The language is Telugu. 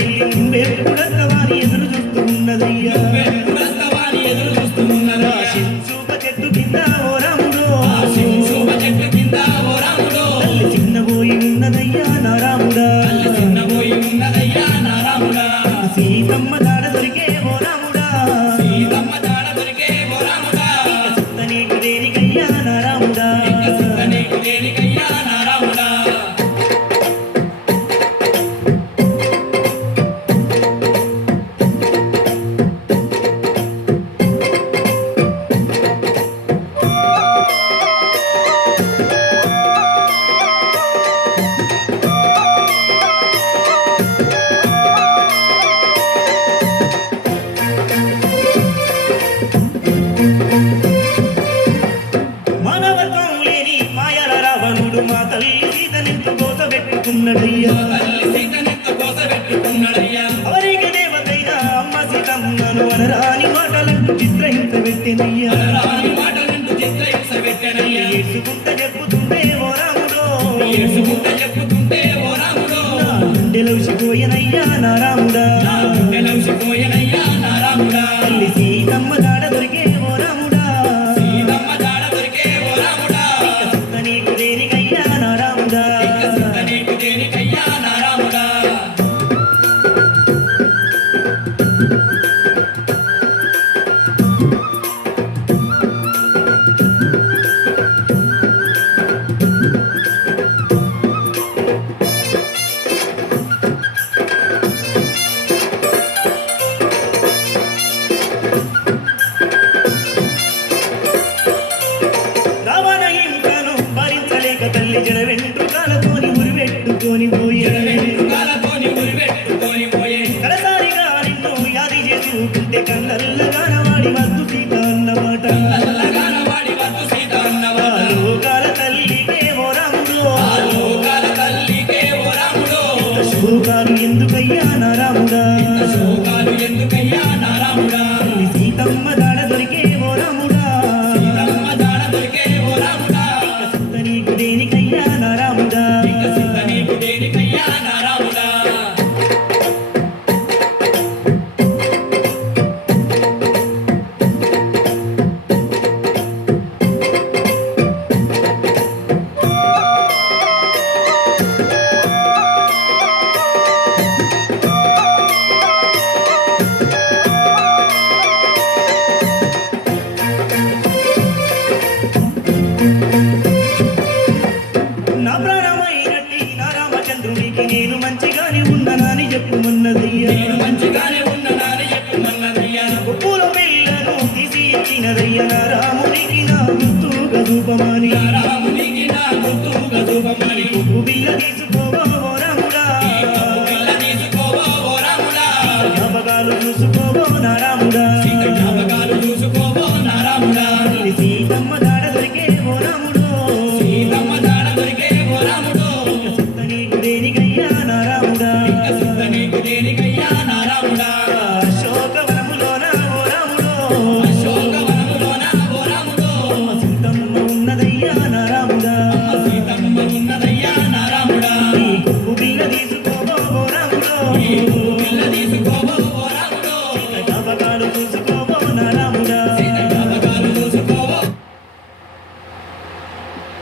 ఎదురెళ్ళి నువ్వెప్పుడత్తవాని ఎదురు చూస్తూ ఉన్నదయ్యా శింశూప చెట్టు కింద ఓ రాముడో తల్లి చిన్నబోయి ఉన్నదయ్యా నా రాముడా సీతమ్మ దాడ దొరికే ఓ రాముడా సుత్త నీకు దేనికయ్యా నా రాముడా మానవత్వం లేని మాయల రావణుడు మా తల్లి సీతనెంత కోస పెట్టుకున్నాడయ్యా అవరికి దేవతైన అమ్మ సీతమ్మను అనరాని మాటలంటూ చిత్రహింస పెట్టినయ్యా ఏడ్చుకుంట చెప్పుతుంటే ఓ రాముడో నా గుండెలో ఉసిపోయెనయ్యా నా రాముడా తల్లి సీతమ్మ దాడ దొరికే ఓ రాముడా సుత్త నీకు దేనికయ్యా నా రాముడా రావణ ఇంకను భరించలేక తల్లి జడ వెంట్రుకాలతోని ఉరివెట్టుకొని పోయే కడసారిగా నిన్ను యాది చేసుకుంటే కళ్ళల్లగాన వాడి వద్దు సీత అన్నమాట లోకాల తల్లికే ఓ రాముడో శోకాలు ఎందుకయ్యా నా రాముడా తల్లి సీతమ్మ దాడ దొరికే ఓ రాముడా సుత్త నీకు దేనికయ్యా నా రాముడా నా ప్రాణమైనట్టి నా రామచంద్రునికి నేను మంచిగానే ఉన్నానని చెప్పుమన్నదయ్యా ఉప్పుల వెళ్ళను తీసి ఇచ్చినదయ్యా నా రామునికి నా గుర్తుగా రూపమని ఉప్పు బిల్ల తీసుకోవా ఓ రాముడా జ్ఞాపకాలు చూసుకోవో నా రాముడా తల్లి సీతమ్మ దాడ దొరికే ఓ రాముడో సుత్త నీకు దేనికయ్యా నా రాముడా అశోకవనములోన ఓ రాముడో సీతమ్మ ఉన్నదయ్యా నా రాముడా ఈ కొప్పు బిల్ల తీసుకోవో ఓ రాముడో జ్ఞాపకాలు చూసుకో